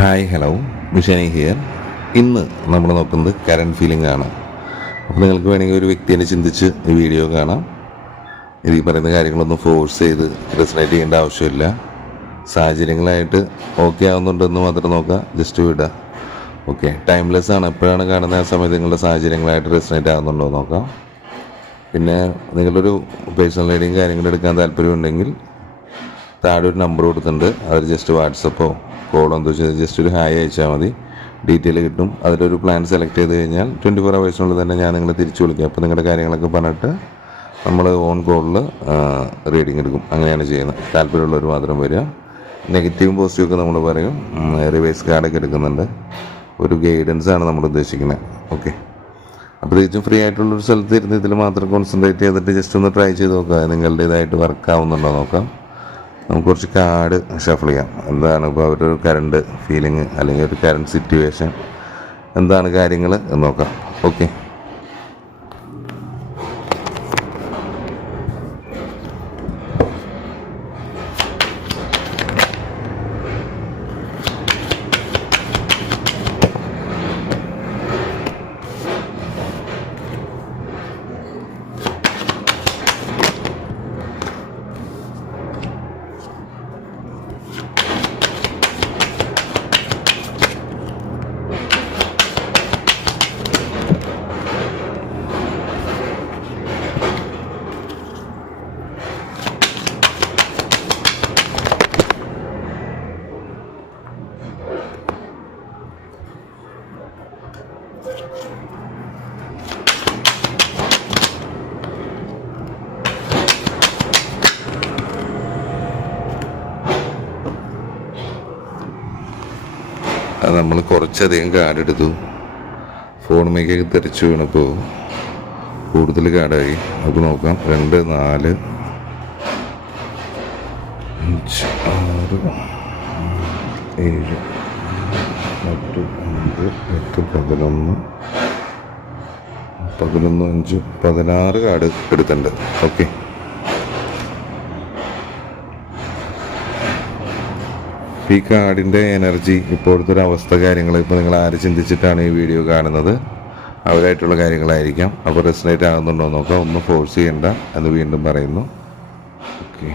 Hi hello, മിഷാനി here. ഇന്ന് നമ്മൾ നോക്കുന്നത് കറണ്ട് ഫീലിംഗ് ആണ്. അപ്പോൾ നിങ്ങൾക്ക് വേണമെങ്കിൽ ഒരു വ്യക്തിയെ ചിന്തിച്ച് ഈ വീഡിയോ കാണാം. ഇത് ഈ പറയുന്ന കാര്യങ്ങളൊന്നും ഫോഴ്സ് ചെയ്ത് റെസണേറ്റ് ചെയ്യേണ്ട ആവശ്യമില്ല. സാഹചര്യങ്ങളായിട്ട് ഓക്കെ ആവുന്നുണ്ടെന്ന് മാത്രം നോക്കുക, ജസ്റ്റ് വിടുക. ഓക്കെ, ടൈംലെസ് ആണ്. എപ്പോഴാണ് കാണുന്ന ആ സമയത്ത് നിങ്ങളുടെ സാഹചര്യങ്ങളായിട്ട് റെസണേറ്റ് ആകുന്നുണ്ടോ എന്ന് നോക്കാം. പിന്നെ നിങ്ങളൊരു പേഴ്സണൽ റീഡിങ് കാര്യങ്ങൾ എടുക്കാൻ താല്പര്യമുണ്ടെങ്കിൽ താഴെ ഒരു നമ്പർ കൊടുത്തിട്ടുണ്ട്. അത് ജസ്റ്റ് വാട്സപ്പോ കോളോ എന്താ വെച്ചാൽ ജസ്റ്റ് ഒരു ഹായ് അയച്ചാൽ മതി, ഡീറ്റെയിൽ കിട്ടും. അതിലൊരു പ്ലാൻ സെലക്ട് ചെയ്ത് കഴിഞ്ഞാൽ 24 hours തന്നെ ഞാൻ നിങ്ങളെ തിരിച്ചു വിളിക്കാം. അപ്പോൾ നിങ്ങളുടെ കാര്യങ്ങളൊക്കെ പറഞ്ഞിട്ട് നമ്മൾ ഓൺ കോളിൽ റീഡിങ് എടുക്കും. അങ്ങനെയാണ് ചെയ്യുന്നത്. താല്പര്യമുള്ളവർ മാത്രം വരിക. നെഗറ്റീവും പോസിറ്റീവും ഒക്കെ നമ്മൾ പറയും. റിവേഴ്സ് കാർഡൊക്കെ എടുക്കുന്നുണ്ട്. ഒരു ഗൈഡൻസ് ആണ് നമ്മൾ ഉദ്ദേശിക്കുന്നത്. ഓക്കെ, അപ്പോൾ തികച്ചും ഫ്രീ ആയിട്ടുള്ളൊരു സ്ഥലത്ത് ഇരുന്ന് ഇതിൽ മാത്രം കോൺസെൻട്രേറ്റ് ചെയ്തിട്ട് ജസ്റ്റ് ഒന്ന് ട്രൈ ചെയ്ത് നോക്കുക. നിങ്ങളുടേതായിട്ട് വർക്ക് ആവുന്നുണ്ടോ നോക്കാം. നമുക്ക് കുറച്ച് കാർഡ് ഷഫിൾ ചെയ്യാം. എന്താണ് ഇപ്പോൾ അവരുടെ ഒരു കറണ്ട് ഫീലിംഗ് അല്ലെങ്കിൽ ഒരു കറണ്ട് സിറ്റുവേഷൻ, എന്താണ് കാര്യങ്ങൾ എന്ന് നോക്കാം. ഓക്കെ, അത് നമ്മൾ കുറച്ചധികം കാർഡ് എടുത്തു. ഫോണുമേക്കൊക്കെ തെറിച്ചു വീണപ്പോൾ കൂടുതൽ കാർഡായി. നമുക്ക് നോക്കാം. 2, 4, 5, 6, 7, 8, 9, 10, 11, 5, 16 കാർഡ് എടുത്തിട്ടുണ്ട്. ഓക്കെ, ഈ കാർഡിൻ്റെ എനർജി, ഇപ്പോഴത്തെ ഒരു അവസ്ഥ, കാര്യങ്ങൾ ഇപ്പോൾ നിങ്ങൾ ആര് ചിന്തിച്ചിട്ടാണ് ഈ വീഡിയോ കാണുന്നത് അവരായിട്ടുള്ള കാര്യങ്ങളായിരിക്കാം. അപ്പോൾ റെസണേറ്റ് ആകുന്നുണ്ടോ എന്ന് നോക്കാം. ഒന്നും ഫോഴ്സ് ചെയ്യണ്ട എന്ന് വീണ്ടും പറയുന്നു. Okay,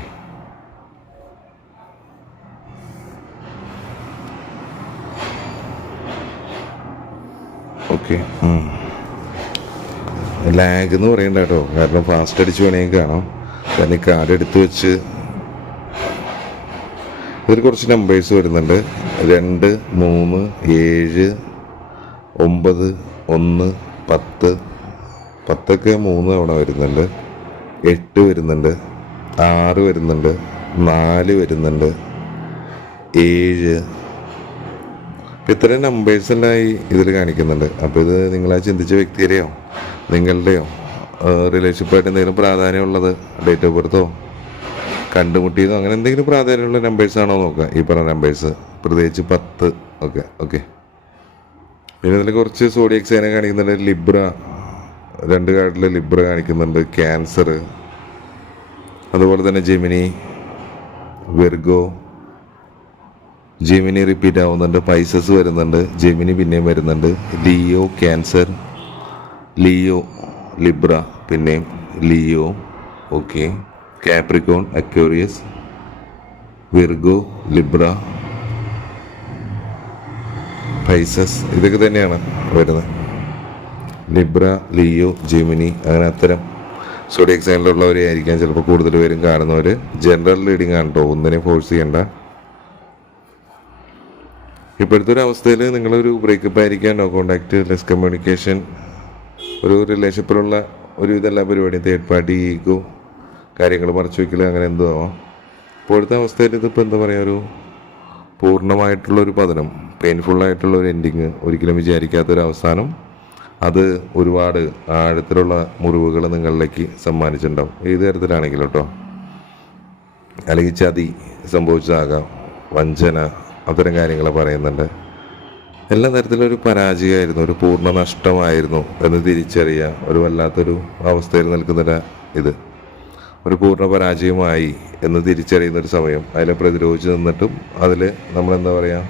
okay. ലാഗ് എന്ന് പറയണ്ട കേട്ടോ, കാരണം ഫാസ്റ്റ് അടിച്ച് വേണമെങ്കിൽ കാണാം. കാരണം ഈ കാർഡ് എടുത്തു വെച്ച് ഇതിൽ കുറച്ച് നമ്പേഴ്സ് വരുന്നുണ്ട്. 2, 3, 7, 9, 1, 10. 10ഒക്കെ 3 തവണ വരുന്നുണ്ട്. 8 വരുന്നുണ്ട്. 6 വരുന്നുണ്ട്. 4 വരുന്നുണ്ട്. 7. ഇത്രയും നമ്പേഴ്സെല്ലായി ഇതിൽ കാണിക്കുന്നുണ്ട്. അപ്പോൾ ഇത് നിങ്ങളാ ചിന്തിച്ച വ്യക്തിയുടെയോ നിങ്ങളുടെയോ റിലേഷൻഷിപ്പായിട്ട് എന്തെങ്കിലും പ്രാധാന്യമുള്ളത്, ഡേറ്റ് ഓഫ് ബർത്തോ കണ്ടുമുട്ടിയതോ അങ്ങനെ എന്തെങ്കിലും പ്രാധാന്യമുള്ള നമ്പേഴ്സാണോ നോക്കുക. ഈ പറഞ്ഞ നമ്പേഴ്സ് പ്രത്യേകിച്ച് 10. Okay, okay. പിന്നെ ഇതിൽ കുറച്ച് സോഡിയക് സൈനെ കാണിക്കുന്നുണ്ട്. ലിബ്ര, 2 കാർഡിൽ ലിബ്ര കാണിക്കുന്നുണ്ട്. ക്യാൻസർ, അതുപോലെ തന്നെ ജെമിനി, വെർഗോ. ജെമിനി റിപ്പീറ്റ് ആവുന്നുണ്ട്. പൈസസ് വരുന്നുണ്ട്. ജെമിനി പിന്നെയും വരുന്നുണ്ട്. ലിയോ, ക്യാൻസർ, ലിയോ, ലിബ്ര, പിന്നെയും Leo. Okay, Capricorn, Aquarius, Virgo, Libra, Pisces. ഇതൊക്കെ തന്നെയാണ് വരുന്നത്. ലിബ്ര, ലിയോ, ജെമിനി, അങ്ങനെ അത്തരം സോഡിയക് സൈനിലുള്ളവരെ ആയിരിക്കാം ചിലപ്പോൾ കൂടുതൽ പേരും കാണുന്നവർ. ജനറൽ റീഡിംഗ് ആണ് കേട്ടോ, ഒന്നിനെയും ഫോഴ്സ് ചെയ്യണ്ട. ഇപ്പോഴത്തെ ഒരു അവസ്ഥയിൽ നിങ്ങളൊരു ബ്രേക്കപ്പ് ആയിരിക്കാം, നോ കോണ്ടാക്ട്, ലെസ് കമ്മ്യൂണിക്കേഷൻ, ഒരു റിലേഷൻഷിപ്പിലുള്ള ഒരു ഇതെല്ലാ പരിപാടിയും, തേർഡ് പാർട്ടി, ഈഗോ, കാര്യങ്ങൾ മറച്ചു വയ്ക്കൽ, അങ്ങനെ എന്തോ ആവാം. ഇപ്പോഴത്തെ അവസ്ഥയിൽ ഇതിപ്പോൾ എന്താ പറയുക, ഒരു പൂർണ്ണമായിട്ടുള്ളൊരു പതനം, പെയിൻഫുള്ളായിട്ടുള്ള ഒരു എൻഡിങ്, ഒരിക്കലും വിചാരിക്കാത്തൊരു അവസാനം, അത് ഒരുപാട് ആഴത്തിലുള്ള മുറിവുകൾ നിങ്ങളിലേക്ക് സമ്മാനിച്ചിട്ടുണ്ടാവും. ഏത് തരത്തിലാണെങ്കിലും കേട്ടോ. അല്ലെങ്കിൽ ചതി സംഭവിച്ചതാകാം, വഞ്ചന, അത്തരം കാര്യങ്ങൾ പറയുന്നുണ്ട്. എല്ലാ തരത്തിലൊരു പരാജയമായിരുന്നു, ഒരു പൂർണ്ണ നഷ്ടമായിരുന്നു എന്ന് തിരിച്ചറിയുക. ഒരു വല്ലാത്തൊരു അവസ്ഥയിൽ നിൽക്കുന്ന ഇത് ഒരു പൂർണ്ണ പരാജയമായി എന്ന് തിരിച്ചറിയുന്നൊരു സമയം. അതിനെ പ്രതിരോധിച്ച് നിന്നിട്ടും അതിൽ നമ്മളെന്താ പറയുക,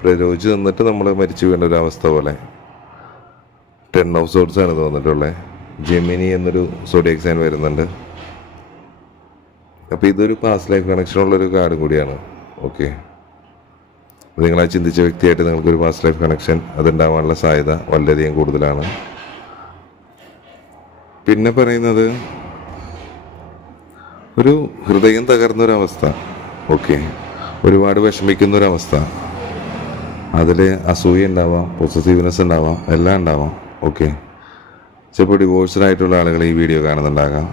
പ്രരോചിച്ച് നിന്നിട്ട് നമ്മൾ മരിച്ചു വീണ ഒരു അവസ്ഥ പോലെ. 10 ഓഫ് സോഡ്സ് ആണ് തോന്നിട്ടുള്ളത്. ജെമിനി എന്നൊരു സോഡിയക് സൈൻ വരുന്നുണ്ട്. അപ്പോൾ ഇതൊരു പാസ്റ്റ് ലൈഫ് കണക്ഷൻ ഉള്ളൊരു കാർഡും കൂടിയാണ്. ഓക്കെ, നിങ്ങളാ ചിന്തിച്ച വ്യക്തിയായിട്ട് നിങ്ങൾക്കൊരു പാസ്റ്റ് ലൈഫ് കണക്ഷൻ അതുണ്ടാവാനുള്ള സാധ്യത വളരെയധികം കൂടുതലാണ്. പിന്നെ പറയുന്നത് ഒരു ഹൃദയം തകർന്നൊരവസ്ഥ. ഓക്കെ, ഒരുപാട് വിഷമിക്കുന്നൊരവസ്ഥ. അതിൽ അസൂയ ഉണ്ടാവാം, പൊസസീവ്നെസ് ഉണ്ടാവാം, എല്ലാം ഉണ്ടാവാം. ഓക്കെ, ചിലപ്പോൾ ഡിവോഴ്സ്ഡായിട്ടുള്ള ആളുകൾ ഈ വീഡിയോ കാണുന്നുണ്ടാകാം.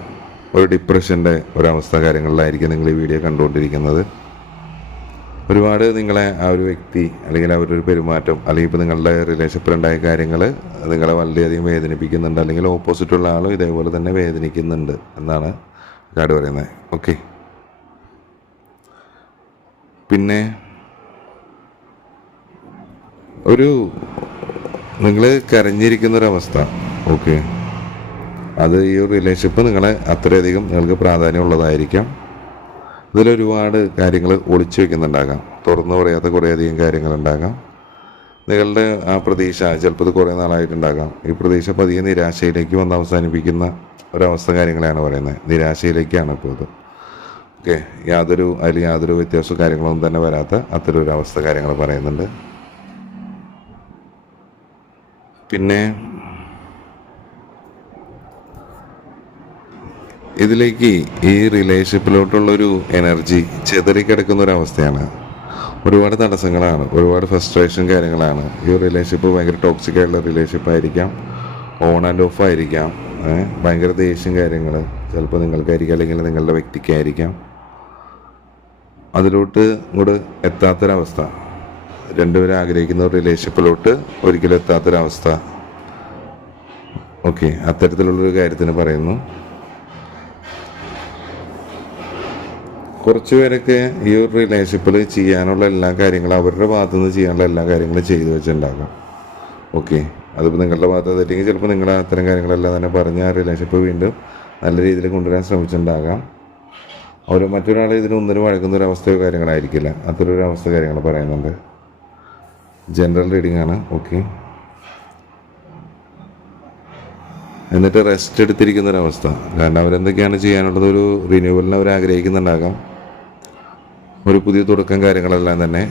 ഒരു ഡിപ്രഷൻ്റെ ഒരവസ്ഥ കാര്യങ്ങളിലായിരിക്കും നിങ്ങൾ ഈ വീഡിയോ കണ്ടുകൊണ്ടിരിക്കുന്നത്. ഒരുപാട് നിങ്ങളെ ആ ഒരു വ്യക്തി അല്ലെങ്കിൽ അവരൊരു പെരുമാറ്റം അല്ലെങ്കിൽ ഇപ്പോൾ നിങ്ങളുടെ റിലേഷൻഷിപ്പിലുണ്ടായ കാര്യങ്ങൾ നിങ്ങളെ വളരെയധികം വേദനിപ്പിക്കുന്നുണ്ട്, അല്ലെങ്കിൽ ഓപ്പോസിറ്റുള്ള ആളും ഇതേപോലെ തന്നെ വേദനിക്കുന്നുണ്ട് എന്നാണ് കാർഡ് പറയുന്നത്. ഓക്കെ, പിന്നെ ഒരു നിങ്ങൾ കരഞ്ഞിരിക്കുന്നൊരവസ്ഥ. ഓക്കെ, അത് ഈ ഒരു റിലേഷൻഷിപ്പ് നിങ്ങളെ അത്രയധികം നിങ്ങൾക്ക് പ്രാധാന്യമുള്ളതായിരിക്കാം. ഇതിലൊരുപാട് കാര്യങ്ങൾ ഒളിച്ചു വെക്കുന്നുണ്ടാകാം, തുറന്നു പറയാത്ത കുറേയധികം കാര്യങ്ങളുണ്ടാകാം. നിങ്ങളുടെ ആ പ്രതീക്ഷ ചിലപ്പോൾ ഇത് കുറേ നാളായിട്ടുണ്ടാകാം. ഈ പ്രതീക്ഷ പതിയെ നിരാശയിലേക്ക് വന്ന് അവസാനിപ്പിക്കുന്ന ഒരവസ്ഥ കാര്യങ്ങളാണ് പറയുന്നത്. നിരാശയിലേക്കാണ് ഇപ്പോൾ ഇത്. ഓക്കെ, അതിൽ യാതൊരു വ്യത്യാസവും കാര്യങ്ങളൊന്നും തന്നെ വരാത്ത അത്തരം ഒരു അവസ്ഥ കാര്യങ്ങൾ പറയുന്നുണ്ട്. പിന്നെ ഇതിലേക്ക് ഈ റിലേഷൻഷിപ്പിലോട്ടുള്ളൊരു എനർജി ചിതറിക്കിടക്കുന്ന ഒരവസ്ഥയാണ്. ഒരുപാട് തടസ്സങ്ങളാണ്, ഒരുപാട് ഫ്രസ്ട്രേഷൻ കാര്യങ്ങളാണ്. ഈ റിലേഷൻഷിപ്പ് ഭയങ്കര ടോക്സിക് ആയിട്ടുള്ള റിലേഷൻഷിപ്പ് ആയിരിക്കാം, ഓൺ ആൻഡ് ഓഫ് ആയിരിക്കാം. ഭയങ്കര ദേഷ്യം കാര്യങ്ങൾ ചിലപ്പോൾ നിങ്ങൾക്കായിരിക്കാം, അല്ലെങ്കിൽ നിങ്ങളുടെ വ്യക്തിക്കായിരിക്കാം. അതിലോട്ട് ഇങ്ങോട്ട് എത്താത്തൊരവസ്ഥ, രണ്ടുപേരും ആഗ്രഹിക്കുന്ന ഒരു റിലേഷൻഷിപ്പിലോട്ട് ഒരിക്കലും എത്താത്തൊരവസ്ഥ. ഓക്കെ, അത്തരത്തിലുള്ളൊരു കാര്യത്തിന് പറയുന്നു. കുറച്ച് പേരൊക്കെ ഈ ഒരു റിലേഷൻഷിപ്പിൽ ചെയ്യാനുള്ള എല്ലാ കാര്യങ്ങളും അവരുടെ ഭാഗത്തു നിന്ന് ചെയ്യാനുള്ള എല്ലാ കാര്യങ്ങളും ചെയ്തു വെച്ചിട്ടുണ്ടാകാം. ഓക്കെ, അതിപ്പോൾ നിങ്ങളുടെ ഭാഗത്ത് തെറ്റെങ്കിൽ ചിലപ്പോൾ നിങ്ങൾ അത്തരം കാര്യങ്ങളെല്ലാം തന്നെ പറഞ്ഞ് ആ റിലേഷൻഷിപ്പ് വീണ്ടും നല്ല രീതിയിൽ കൊണ്ടുവരാൻ ശ്രമിച്ചിട്ടുണ്ടാകാം. മറ്റൊരാളെ ഇതിന് ഒന്നിനും വഴക്കുന്നൊരവസ്ഥയോ കാര്യങ്ങളായിരിക്കില്ല. അത്തരൊരു അവസ്ഥ കാര്യങ്ങൾ പറയുന്നുണ്ട്. ജനറൽ റീഡിംഗ് ആണ്. ഓക്കെ, എന്നിട്ട് റെസ്റ്റ് എടുത്തിരിക്കുന്നൊരവസ്ഥ. കാരണം അവരെന്തൊക്കെയാണ് ചെയ്യാനുള്ളത്, ഒരു റിന്യൂവലിന് അവർ ആഗ്രഹിക്കുന്നുണ്ടാകാം, ഒരു പുതിയ തുടക്കം കാര്യങ്ങളെല്ലാം തന്നെ.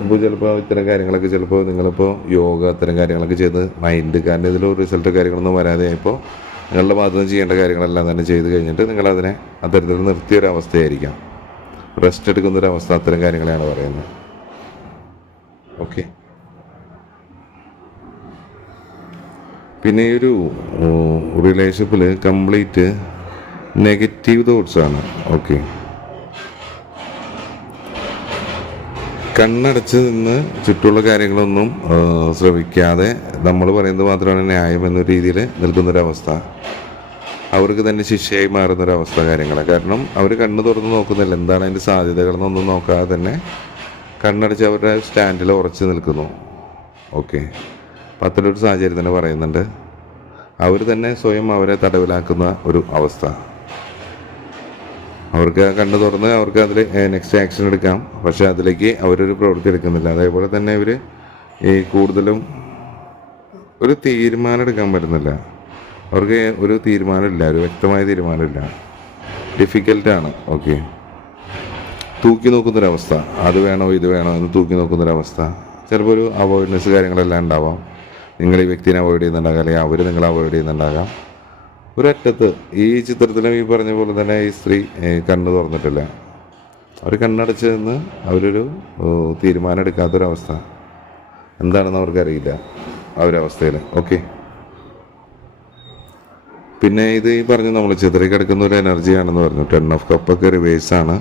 അപ്പോൾ ചിലപ്പോൾ ഇത്തരം കാര്യങ്ങളൊക്കെ ചിലപ്പോൾ നിങ്ങളിപ്പോൾ യോഗ അത്തരം കാര്യങ്ങളൊക്കെ ചെയ്ത് മൈൻഡ്, കാരണം ഇതിലൊരു റിസൾട്ട് കാര്യങ്ങളൊന്നും വരാതെ ഇപ്പോൾ നിങ്ങളുടെ ഭാഗത്ത് നിന്ന് ചെയ്യേണ്ട കാര്യങ്ങളെല്ലാം തന്നെ ചെയ്ത് കഴിഞ്ഞിട്ട് നിങ്ങളതിനെ അത്തരത്തിൽ നിർത്തിയൊരവസ്ഥയായിരിക്കാം. റെസ്റ്റ് എടുക്കുന്നൊരവസ്ഥ, അത്തരം കാര്യങ്ങളെയാണ് പറയുന്നത്. ഓക്കെ, പിന്നെ ഈ ഒരു റിലേഷൻഷിപ്പിൽ കംപ്ലീറ്റ് നെഗറ്റീവ് തോട്ട്സാണ്. ഓക്കെ, കണ്ണടച്ച് നിന്ന് ചുറ്റുമുള്ള കാര്യങ്ങളൊന്നും ശ്രമിക്കാതെ നമ്മൾ പറയുന്നത് മാത്രമാണ് ന്യായം എന്ന രീതിയിൽ നിൽക്കുന്നൊരവസ്ഥ. അവർക്ക് തന്നെ ശിക്ഷയായി മാറുന്നൊരവസ്ഥ കാര്യങ്ങൾ. കാരണം അവർ കണ്ണ് തുറന്ന് നോക്കുന്നില്ല, എന്താണ് അതിൻ്റെ സാധ്യതകളെന്നൊന്നും നോക്കാതെ തന്നെ കണ്ണടച്ച് അവരുടെ സ്റ്റാൻഡിൽ ഉറച്ച് നിൽക്കുന്നു. ഓക്കെ, അപ്പം അത്തരൊരു സാഹചര്യം തന്നെ പറയുന്നുണ്ട്. അവർ തന്നെ സ്വയം അവരെ തടവിലാക്കുന്ന ഒരു അവസ്ഥ. അവർക്ക് കണ്ണു തുറന്ന് അവർക്ക് അതിൽ നെക്സ്റ്റ് ആക്ഷൻ എടുക്കാം, പക്ഷേ അതിലേക്ക് അവരൊരു പ്രവൃത്തി എടുക്കുന്നില്ല. അതേപോലെ തന്നെ ഇവർ ഈ കൂടുതലും ഒരു തീരുമാനം എടുക്കാൻ പറ്റുന്നില്ല. അവർക്ക് ഒരു തീരുമാനമില്ല, ഒരു വ്യക്തമായ തീരുമാനമില്ല. ഡിഫിക്കൽട്ടാണ്. ഓക്കെ, തൂക്കി നോക്കുന്നൊരവസ്ഥ. അത് വേണോ ഇത് വേണോ എന്ന് തൂക്കി നോക്കുന്നൊരവസ്ഥ. ചിലപ്പോൾ ഒരു അവോയ്ഡ്നെസ് കാര്യങ്ങളെല്ലാം ഉണ്ടാവാം. നിങ്ങൾ ഈ വ്യക്തിനെ അവോയ്ഡ് ചെയ്യുന്നുണ്ടാകാം, അല്ലെങ്കിൽ അവർ നിങ്ങളെ അവോയ്ഡ് ചെയ്യുന്നുണ്ടാകാം. ഒരറ്റത്ത് ഈ ചിത്രത്തിലും ഈ പറഞ്ഞ പോലെ തന്നെ ഈ സ്ത്രീ കണ്ണ് തുറന്നിട്ടില്ല. അവർ കണ്ണടച്ച് നിന്ന് അവരൊരു തീരുമാനം എടുക്കാത്തൊരവസ്ഥ. എന്താണെന്ന് അവർക്കറിയില്ല ആ ഒരവസ്ഥയിൽ. ഓക്കെ, പിന്നെ ഇത് ഈ പറഞ്ഞ് നമ്മൾ ചിതറി കിടക്കുന്ന ഒരു എനർജിയാണെന്ന് പറഞ്ഞു. 10 ഓഫ് കപ്പൊക്കെ റിവേഴ്സാണ്.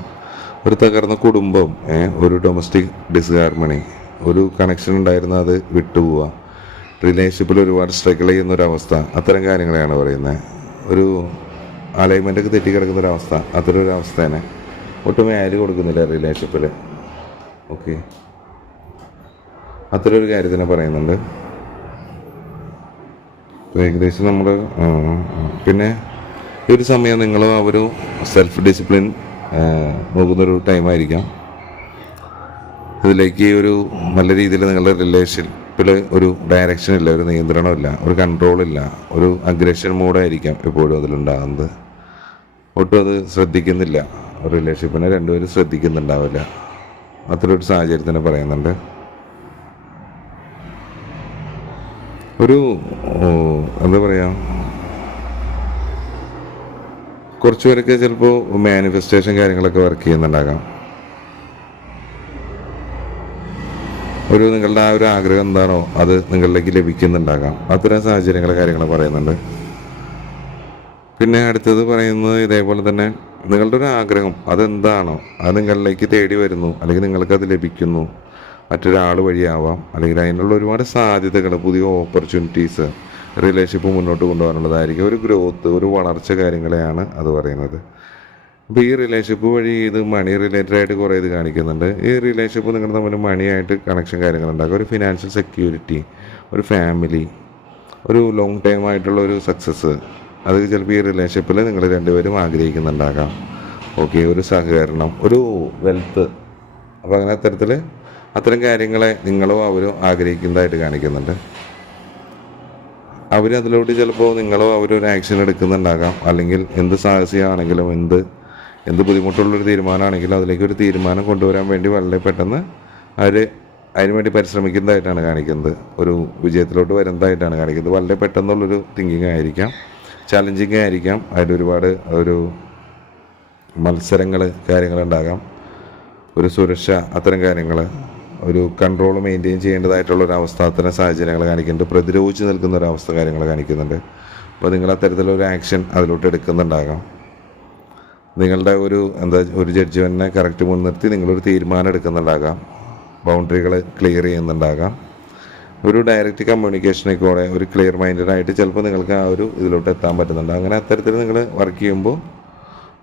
ഒരു തകർന്ന കുടുംബം, ഒരു ഡൊമസ്റ്റിക് ഡിസ്ഹാർമണി, ഒരു കണക്ഷൻ ഉണ്ടായിരുന്ന അത് വിട്ടുപോവുക, റിലേഷൻഷിപ്പിൽ ഒരുപാട് സ്ട്രഗിൾ ചെയ്യുന്നൊരവസ്ഥ, അത്തരം കാര്യങ്ങളെയാണ് പറയുന്നത്. ഒരു അലൈൻമെൻറ്റൊക്കെ തെറ്റിക്കിടക്കുന്നൊരവസ്ഥ, അത്തരം ഒരു അവസ്ഥ തന്നെ. ഒട്ടും വാല്യൂ കൊടുക്കുന്നില്ല റിലേഷൻഷിപ്പിൽ. ഓക്കെ, അത്തരം ഒരു കാര്യത്തിനെ പറയുന്നുണ്ട്. ഏകദേശം നമ്മൾ പിന്നെ ഈ ഒരു സമയം നിങ്ങൾ ഒരു സെൽഫ് ഡിസിപ്ലിൻ നോക്കുന്നൊരു ടൈമായിരിക്കാം. അതിലേക്ക് ഒരു നല്ല രീതിയിൽ നിങ്ങളുടെ റിലേഷൻഷിപ്പിൽ ഒരു ഡയറക്ഷൻ ഇല്ല, ഒരു നിയന്ത്രണമില്ല, ഒരു കൺട്രോളില്ല, ഒരു അഗ്രഷൻ മോഡായിരിക്കാം എപ്പോഴും അതിലുണ്ടാകുന്നത്. ഒട്ടും അത് ശ്രദ്ധിക്കുന്നില്ല, റിലേഷൻഷിപ്പിനെ രണ്ടുപേരും ശ്രദ്ധിക്കുന്നുണ്ടാവില്ല. അത്രയൊരു സാഹചര്യത്തിനെ പറയുന്നുണ്ട്. ഒരു എന്താ പറയുക, കുറച്ച് പേരൊക്കെ ചിലപ്പോൾ മാനിഫെസ്റ്റേഷൻ കാര്യങ്ങളൊക്കെ വർക്ക് ചെയ്യുന്നുണ്ടാകാം. ഒരു നിങ്ങളുടെ ആ ഒരു ആഗ്രഹം എന്താണോ അത് നിങ്ങളിലേക്ക് ലഭിക്കുന്നുണ്ടാകാം. അത്തരം സാഹചര്യങ്ങൾ കാര്യങ്ങൾ പറയുന്നുണ്ട്. പിന്നെ അടുത്തത് പറയുന്നത് ഇതേപോലെ തന്നെ നിങ്ങളുടെ ഒരു ആഗ്രഹം അതെന്താണോ അത് നിങ്ങളിലേക്ക് തേടി വരുന്നു, അല്ലെങ്കിൽ നിങ്ങൾക്കത് ലഭിക്കുന്നു. മറ്റൊരാൾ വഴിയാവാം, അല്ലെങ്കിൽ അതിനുള്ള ഒരുപാട് സാധ്യതകൾ, പുതിയ ഓപ്പർച്യൂണിറ്റീസ് റിലേഷൻഷിപ്പ് മുന്നോട്ട് കൊണ്ടുപോകാനുള്ളതായിരിക്കും. ഒരു ഗ്രോത്ത്, ഒരു വളർച്ച കാര്യങ്ങളെയാണ് അത് പറയുന്നത്. അപ്പോൾ ഈ റിലേഷൻഷിപ്പ് വഴി ഇത് മണി റിലേറ്റഡ് ആയിട്ട് കുറേ ഇത് കാണിക്കുന്നുണ്ട്. ഈ റിലേഷൻഷിപ്പ് നിങ്ങൾ തമ്മിൽ മണിയായിട്ട് കണക്ഷൻ കാര്യങ്ങളുണ്ടാകും. ഒരു ഫിനാൻഷ്യൽ സെക്യൂരിറ്റി, ഒരു ഫാമിലി, ഒരു ലോങ് ടൈം ആയിട്ടുള്ള ഒരു സക്സസ്, അത് ചിലപ്പോൾ ഈ റിലേഷൻഷിപ്പിൽ നിങ്ങൾ രണ്ടുപേരും ആഗ്രഹിക്കുന്നുണ്ടാകാം. ഓക്കെ, ഒരു സഹകരണം, ഒരു വെൽത്ത്. അപ്പോൾ അങ്ങനെ അത്തരം കാര്യങ്ങളെ നിങ്ങളോ അവരോ ആഗ്രഹിക്കുന്നതായിട്ട് കാണിക്കുന്നുണ്ട്. അവരതിലോട്ട് ചിലപ്പോൾ നിങ്ങളോ അവരൊരു ആക്ഷൻ എടുക്കുന്നുണ്ടാകാം, അല്ലെങ്കിൽ എന്ത് സാഹസികമാണെങ്കിലും എന്ത് ബുദ്ധിമുട്ടുള്ളൊരു തീരുമാനമാണെങ്കിലും അതിലേക്ക് ഒരു തീരുമാനം കൊണ്ടുവരാൻ വേണ്ടി വളരെ പെട്ടെന്ന് അവർ അതിനുവേണ്ടി പരിശ്രമിക്കുന്നതായിട്ടാണ് കാണിക്കുന്നത്. ഒരു വിജയത്തിലോട്ട് വരുന്നതായിട്ടാണ് കാണിക്കുന്നത്. വളരെ പെട്ടെന്നുള്ളൊരു തിങ്കിങ് ആയിരിക്കാം, ചാലഞ്ചിങ് ആയിരിക്കാം. അതിലൊരുപാട് ഒരു മത്സരങ്ങൾ കാര്യങ്ങളുണ്ടാകാം, ഒരു സുരക്ഷ, അത്തരം കാര്യങ്ങൾ, ഒരു കൺട്രോൾ മെയിൻറ്റെയിൻ ചെയ്യേണ്ടതായിട്ടുള്ളൊരവസ്ഥ, അത്തരം സാഹചര്യങ്ങൾ കാണിക്കുന്നുണ്ട്. പ്രതിരോധിച്ച് നിൽക്കുന്ന ഒരവസ്ഥ കാര്യങ്ങൾ കാണിക്കുന്നുണ്ട്. അപ്പോൾ നിങ്ങൾ അത്തരത്തിലൊരു ആക്ഷൻ അതിലോട്ട് എടുക്കുന്നുണ്ടാകാം. നിങ്ങളുടെ ഒരു ജഡ്ജ്മെൻറ്റിനെ കറക്റ്റ് മുൻനിർത്തി നിങ്ങളൊരു തീരുമാനം എടുക്കുന്നുണ്ടാകാം. ബൗണ്ടറികൾ ക്ലിയർ ചെയ്യുന്നുണ്ടാകാം. ഒരു ഡയറക്റ്റ് കമ്മ്യൂണിക്കേഷനിൽ കൂടെ ഒരു ക്ലിയർ മൈൻഡഡായിട്ട് ചിലപ്പോൾ നിങ്ങൾക്ക് ആ ഒരു ഇതിലോട്ട് എത്താൻ പറ്റുന്നുണ്ട്. അങ്ങനെ അത്തരത്തിൽ നിങ്ങൾ വർക്ക് ചെയ്യുമ്പോൾ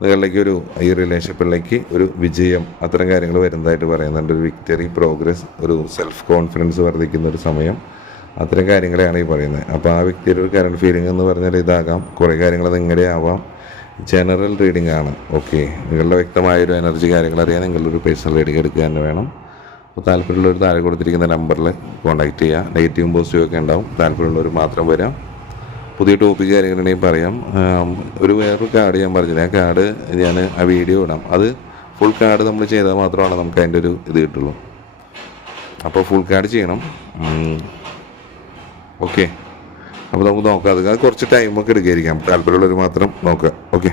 നിങ്ങളിലേക്ക് ഈ റിലേഷൻഷിപ്പിലേക്ക് ഒരു വിജയം, അത്തരം കാര്യങ്ങൾ വരുന്നതായിട്ട് പറയുന്നുണ്ട്. ഒരു വിക്ടറി, പ്രോഗ്രസ്, ഒരു സെൽഫ് കോൺഫിഡൻസ് വർദ്ധിക്കുന്ന ഒരു സമയം, അത്തരം കാര്യങ്ങളെയാണ് ഈ പറയുന്നത്. അപ്പോൾ ആ വ്യക്തിയുടെ ഒരു കറണ്ട് ഫീലിംഗ് എന്ന് പറഞ്ഞാൽ ഇതാകാം. കുറേ കാര്യങ്ങൾ നിങ്ങളുടെ ആവാം. ജനറൽ റീഡിംഗ് ആണ്. ഓക്കെ, നിങ്ങളുടെ വ്യക്തമായൊരു എനർജി കാര്യങ്ങൾ അറിയാൻ നിങ്ങളൊരു പേഴ്സണൽ റീഡിംഗ് എടുക്കുക തന്നെ വേണം. അപ്പോൾ താല്പര്യമുള്ളവർ താഴെ കൊടുത്തിരിക്കുന്ന നമ്പറിൽ കോൺടാക്ട് ചെയ്യുക. നെഗറ്റീവും പോസിറ്റീവും ഒക്കെ ഉണ്ടാവും. താല്പര്യമുള്ളവർ മാത്രം വരാം. പുതിയ ടോപ്പിക് കാര്യങ്ങളുണ്ടെങ്കിൽ പറയാം. വേറൊരു കാർഡ് ഞാൻ പറഞ്ഞില്ല, ആ കാർഡ് ഞാൻ ആ വീഡിയോ ഇടാം. അത് ഫുൾ കാർഡ് നമ്മൾ ചെയ്താൽ മാത്രമാണ് നമുക്ക് അതിൻ്റെ ഒരു ഇത് കിട്ടുള്ളൂ. അപ്പോൾ ഫുൾ കാർഡ് ചെയ്യണം. ഓക്കെ, അപ്പോൾ നമുക്ക് നോക്കാം. അത് കുറച്ച് ടൈമൊക്കെ എടുക്കുകയായിരിക്കാം. താല്പര്യമുള്ളവർ മാത്രം നോക്കുക. ഓക്കെ.